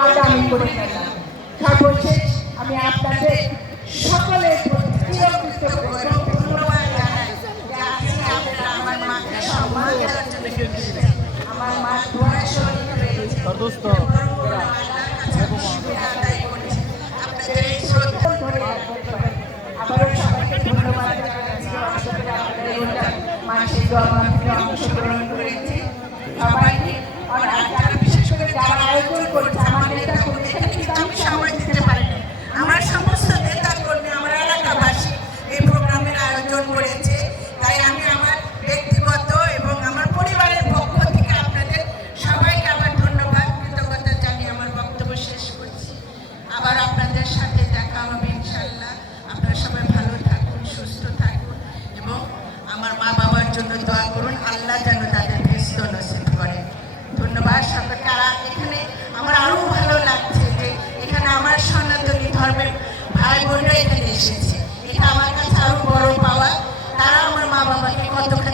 আমি করে ফেললাম। সর্বশেষ আমি আপনাদের সকলের প্রতি চিরকৃতজ্ঞ এবং ধন্যবাদ জানাই যে আজকে আপনারা আমার মাকে সম্মান দেওয়ার জন্য এসেছেন। আমার মা দোয়ায় শহীদ হয়েছে, আপনাদের এই শ্রদ্ধা ধরে রাখতে পারেন। আবারও সবাইকে ধন্যবাদ জানাচ্ছি। মাসের দোয়া মাহফিলে অংশগ্রহণ করেছি সবাইকে। আর যারা বিশেষ করে যারা আয়োজন করছে, আমার নেতা কর্মী, এখানে কিন্তু আমি সময় দিতে পারিনি। আমার সমস্ত নেতা কর্মী, আমার এলাকাবাসী এই প্রোগ্রামের আয়োজন করেছে। তাই আমি আমার ব্যক্তিগত এবং আমার পরিবারের পক্ষ থেকে আপনাদের সবাইকে আমার ধন্যবাদ কৃতজ্ঞতা জানিয়ে আমার বক্তব্য শেষ করছি। আবার আপনাদের সাথে দেখা হবে ইনশাল্লাহ। আপনারা সবাই ভালো থাকুন, সুস্থ থাকুন এবং আমার মা বাবার জন্য দোয়া করুন। আল্লাহ যেন তাদের ব্যস্ত নসিব করেন। ধন্যবাদ সকলকে। আর এখানে আমার আরও ভালো লাগছে যে এখানে আমার সনাতনী ধর্মের ভাই বোনরা এখানে এসেছে। এটা আমার কাছে আরও বড় পাওয়া। তারা আমার মা বাবাকে কতটা